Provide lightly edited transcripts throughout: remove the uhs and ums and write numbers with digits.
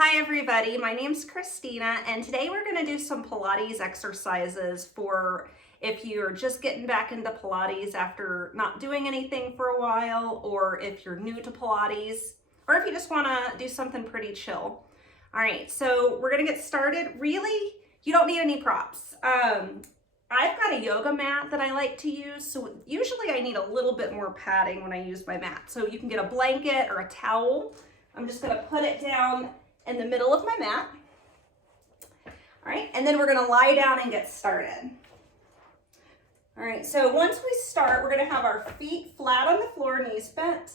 Hi everybody, my name's Christina and today we're going to do some Pilates exercises for if you're just getting back into Pilates after not doing anything for a while, or if you're new to Pilates, or if you just want to do something pretty chill. All right, so we're going to get started. Really, you don't need any props. I've got a yoga mat that I like to use, so usually I need a little bit more padding when I use my mat. So you can get a blanket or a towel. I'm just going to put it down in the middle of my mat. All right, and then we're gonna lie down and get started. All right, so once we start, we're gonna have our feet flat on the floor, knees bent.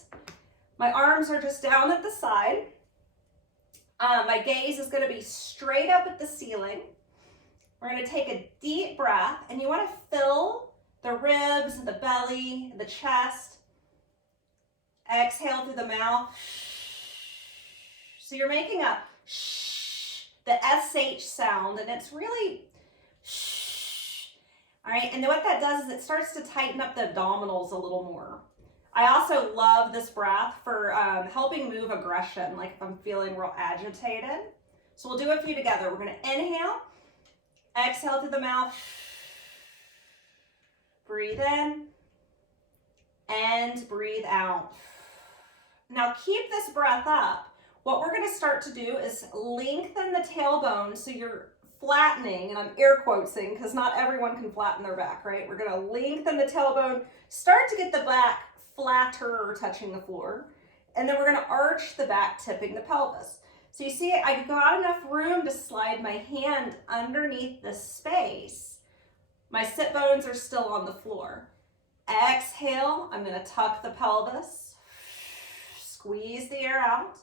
My arms are just down at the side. My gaze is gonna be straight up at the ceiling. We're gonna take a deep breath, and you wanna fill the ribs, the belly, the chest. Exhale through the mouth. So you're making a shh, the SH sound, and it's really shh. All right, and then what that does is it starts to tighten up the abdominals a little more. I also love this breath for helping move aggression, like if I'm feeling real agitated. So we'll do a few together. We're gonna inhale, exhale through the mouth, breathe in, and breathe out. Now keep this breath up. What we're going to start to do is lengthen the tailbone so you're flattening, and I'm air quoting because not everyone can flatten their back, right? We're going to lengthen the tailbone, start to get the back flatter or touching the floor, and then we're going to arch the back, tipping the pelvis. So you see, I got enough room to slide my hand underneath the space. My sit bones are still on the floor. Exhale, I'm going to tuck the pelvis, squeeze the air out.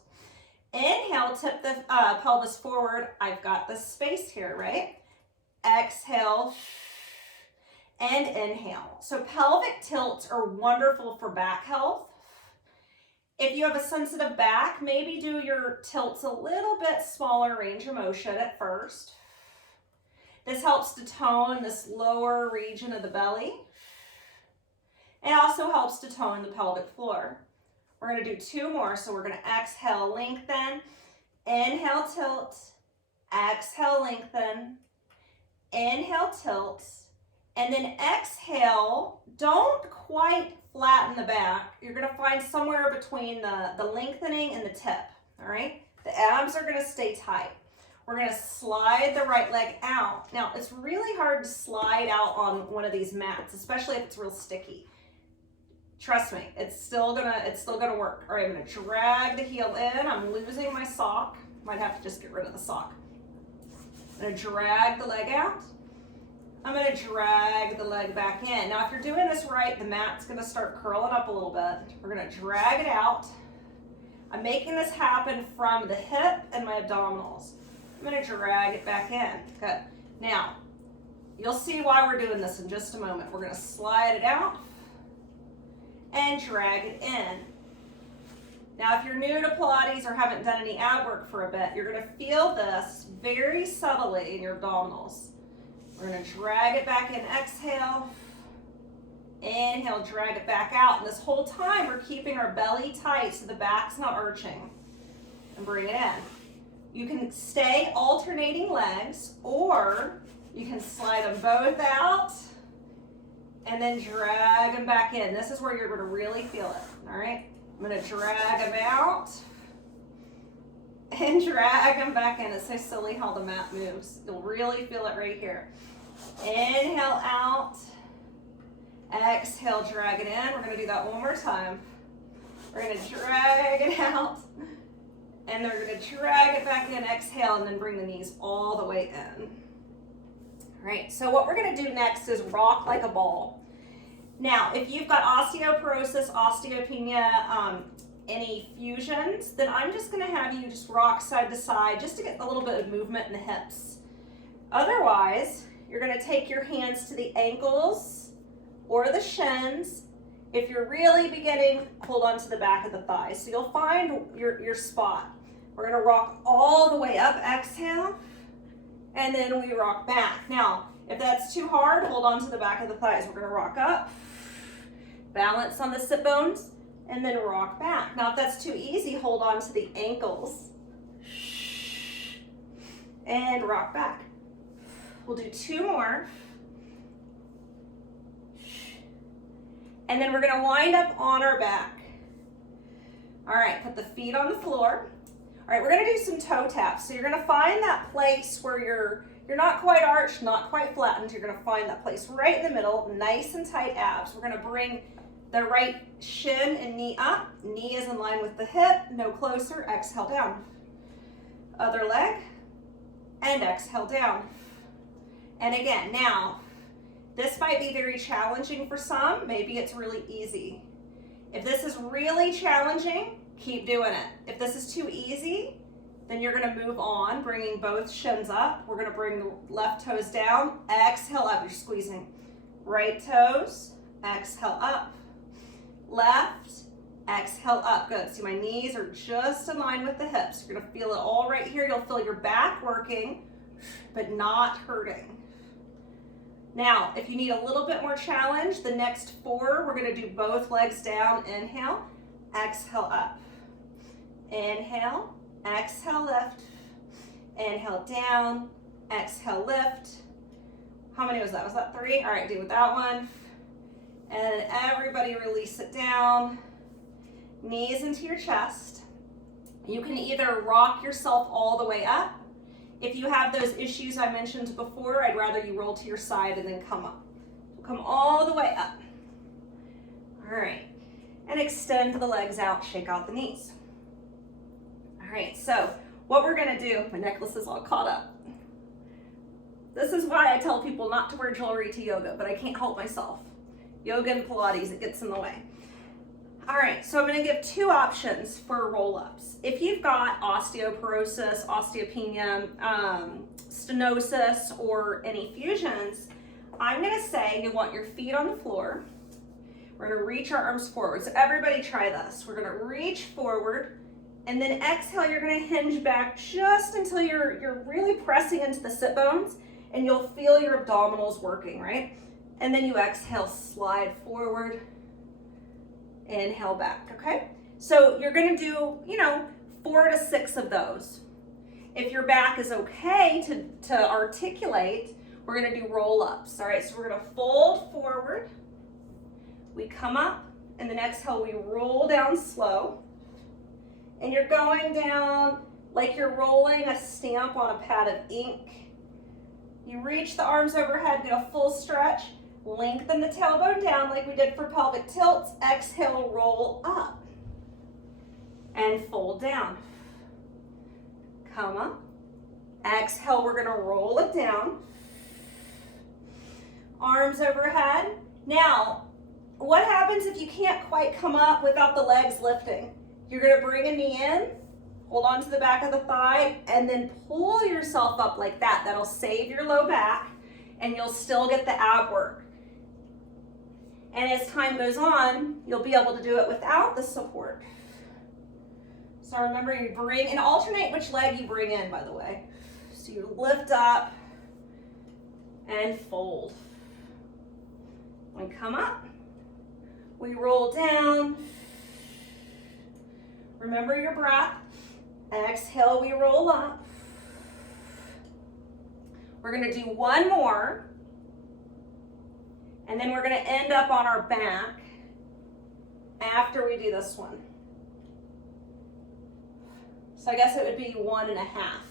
Inhale, tip the pelvis forward. I've got the space here, right? Exhale and inhale. So pelvic tilts are wonderful for back health. If you have a sensitive back, maybe do your tilts a little bit smaller range of motion at first. This helps to tone this lower region of the belly. It also helps to tone the pelvic floor. We're going to do two more, so we're going to exhale, lengthen, inhale, tilt, exhale, lengthen, inhale, tilt, and then exhale. Don't quite flatten the back. You're going to find somewhere between the lengthening and the tip, all right? The abs are going to stay tight. We're going to slide the right leg out. Now, it's really hard to slide out on one of these mats, especially if it's real sticky. Trust me, it's still gonna work. All right, I'm gonna drag the heel in. I'm losing my sock. Might have to just get rid of the sock. I'm gonna drag the leg out. I'm gonna drag the leg back in. Now, if you're doing this right, the mat's gonna start curling up a little bit. We're gonna drag it out. I'm making this happen from the hip and my abdominals. I'm gonna drag it back in. Good. Now, you'll see why we're doing this in just a moment. We're gonna slide it out and drag it in. Now, if you're new to Pilates or haven't done any ab work for a bit, you're gonna feel this very subtly in your abdominals. We're gonna drag it back in, exhale, inhale, drag it back out. And this whole time, we're keeping our belly tight so the back's not arching. And bring it in. You can stay alternating legs, or you can slide them both out and then drag them back in. This is where you're going to really feel it, all right? I'm going to drag them out and drag them back in. It's so silly how the mat moves. You'll really feel it right here. Inhale out, exhale, drag it in. We're going to do that one more time. We're going to drag it out, and then we're going to drag it back in, exhale, and then bring the knees all the way in. All right, so what we're gonna do next is rock like a ball. Now, if you've got osteoporosis, osteopenia, any fusions, then I'm just gonna have you just rock side to side just to get a little bit of movement in the hips. Otherwise, you're gonna take your hands to the ankles or the shins. If you're really beginning, hold on to the back of the thighs. So you'll find your spot. We're gonna rock all the way up, exhale, and then we rock back. Now, if that's too hard, hold on to the back of the thighs. We're gonna rock up, balance on the sit bones, and then rock back. Now, if that's too easy, hold on to the ankles. and rock back. We'll do 2 more. And then we're gonna wind up on our back. All right, put the feet on the floor. All right, we're gonna do some toe taps. So you're gonna find that place where you're not quite arched, not quite flattened. You're gonna find that place right in the middle, nice and tight abs. We're gonna bring the right shin and knee up. Knee is in line with the hip, no closer, exhale down. Other leg, and exhale down. And again, now, this might be very challenging for some, maybe it's really easy. If this is really challenging, keep doing it. If this is too easy, then you're gonna move on, bringing both shins up. We're gonna bring the left toes down, exhale up, you're squeezing. Right toes, exhale up. Left, exhale up, good. See, my knees are just in line with the hips. You're gonna feel it all right here. You'll feel your back working, but not hurting. Now, if you need a little bit more challenge, the next 4, we're gonna do both legs down. Inhale, exhale up. Inhale, exhale, lift. Inhale, down, exhale, lift. How many was that? Was that 3? All right, do with that one. And everybody release it down. Knees into your chest. You can either rock yourself all the way up. If you have those issues I mentioned before, I'd rather you roll to your side and then come up. Come all the way up. All right, and extend the legs out, shake out the knees. All right, so what we're gonna do, my necklace is all caught up. This is why I tell people not to wear jewelry to yoga, but I can't help myself. Yoga and Pilates, it gets in the way. All right, so I'm gonna give 2 options for roll-ups. If you've got osteoporosis, osteopenia, stenosis, or any fusions, I'm gonna say you want your feet on the floor. We're gonna reach our arms forward. So everybody try this. We're gonna reach forward, and then exhale, you're gonna hinge back just until you're really pressing into the sit bones, and you'll feel your abdominals working, right? And then you exhale, slide forward, inhale back, okay? So you're gonna do, 4 to 6 of those. If your back is okay to articulate, we're gonna do roll-ups, all right? So we're gonna fold forward, we come up, and then exhale, we roll down slow. And you're going down like you're rolling a stamp on a pad of ink. You reach the arms overhead, get a full stretch, lengthen the tailbone down like we did for pelvic tilts. Exhale, roll up and fold down. Come up. Exhale, we're gonna roll it down. Arms overhead. Now, what happens if you can't quite come up without the legs lifting? You're gonna bring a knee in, hold on to the back of the thigh, and then pull yourself up like that. That'll save your low back, and you'll still get the ab work. And as time goes on, you'll be able to do it without the support. So remember, you bring, and alternate which leg you bring in, by the way. So you lift up and fold. We come up, we roll down. Remember your breath. Exhale, we roll up. We're gonna do 1 more. And then we're gonna end up on our back after we do this one. So I guess it would be 1.5.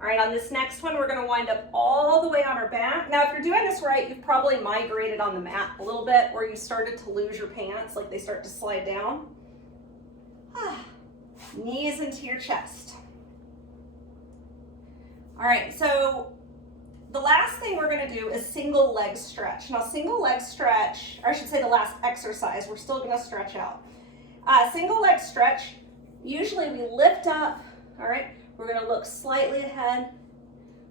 All right, on this next one, we're gonna wind up all the way on our back. Now, if you're doing this right, you've probably migrated on the mat a little bit, or you started to lose your pants, like they start to slide down. Knees into your chest. All right, so the last thing we're gonna do is single leg stretch. Now, single leg stretch, or I should say the last exercise, we're still gonna stretch out. Single leg stretch, usually we lift up, all right? We're gonna look slightly ahead,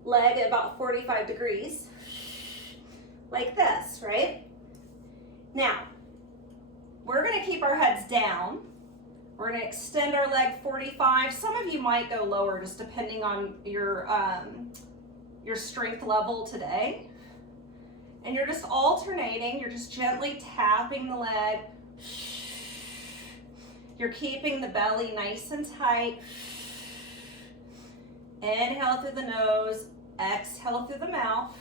leg at about 45 degrees, like this, right? Now, we're gonna keep our heads down. We're gonna extend our leg 45. Some of you might go lower, just depending on your strength level today. And you're just alternating, you're just gently tapping the leg. You're keeping the belly nice and tight. Inhale through the nose, exhale through the mouth.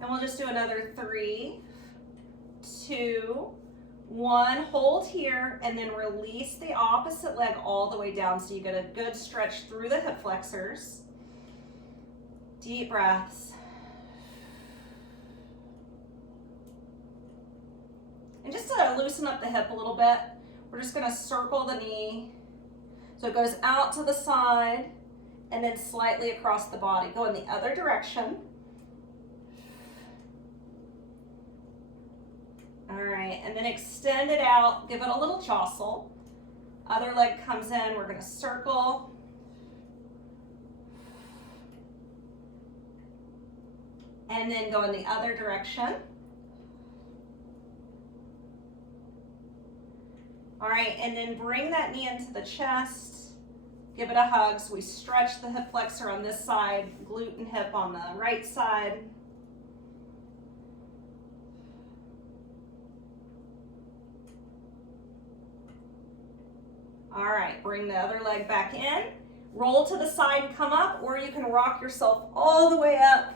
And we'll just do another 3, 2, 1. Hold here and then release the opposite leg all the way down so you get a good stretch through the hip flexors. Deep breaths. And just to loosen up the hip a little bit, we're just going to circle the knee. So it goes out to the side and then slightly across the body. Go in the other direction. All right, and then extend it out. Give it a little jostle. Other leg comes in. We're going to circle. And then go in the other direction. All right, and then bring that knee into the chest. Give it a hug. So we stretch the hip flexor on this side, glute and hip on the right side. All right, bring the other leg back in. Roll to the side and come up, or you can rock yourself all the way up.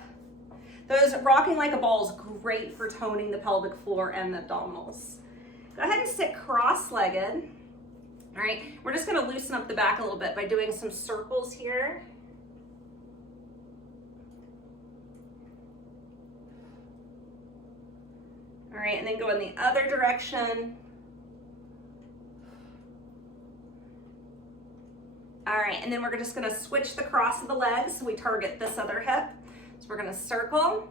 Those rocking like a ball is great for toning the pelvic floor and the abdominals. Go ahead and sit cross-legged. All right, we're just gonna loosen up the back a little bit by doing some circles here. All right, and then go in the other direction. All right, and then we're just gonna switch the cross of the legs so we target this other hip. So we're gonna circle.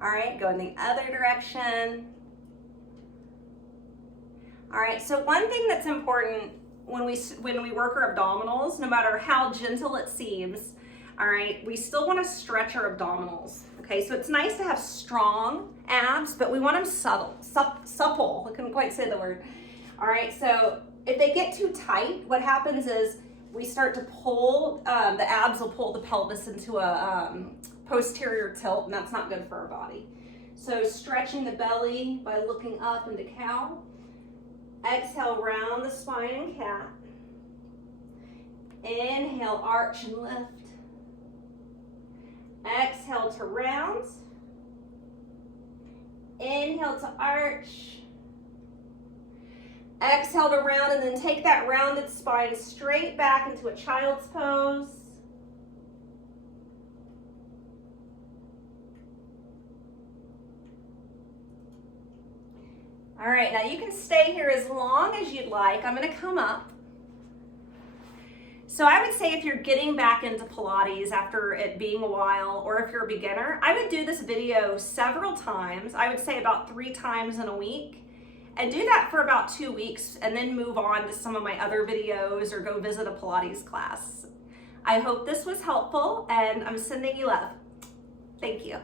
All right, go in the other direction. All right, so one thing that's important when we work our abdominals, no matter how gentle it seems, all right, we still wanna stretch our abdominals, okay? So it's nice to have strong abs, but we want them supple. I couldn't quite say the word. All right, so if they get too tight, what happens is we start to pull, the abs will pull the pelvis into a posterior tilt, and that's not good for our body. So stretching the belly by looking up into cow. Exhale, round the spine and cat. Inhale, arch and lift. Exhale to round. Inhale to arch. Exhale to round, and then take that rounded spine straight back into a child's pose. All right, now you can stay here as long as you'd like. I'm gonna come up. So I would say if you're getting back into Pilates after it being a while, or if you're a beginner, I would do this video several times. I would say about 3 times in a week, and do that for about 2 weeks, and then move on to some of my other videos or go visit a Pilates class. I hope this was helpful, and I'm sending you love. Thank you.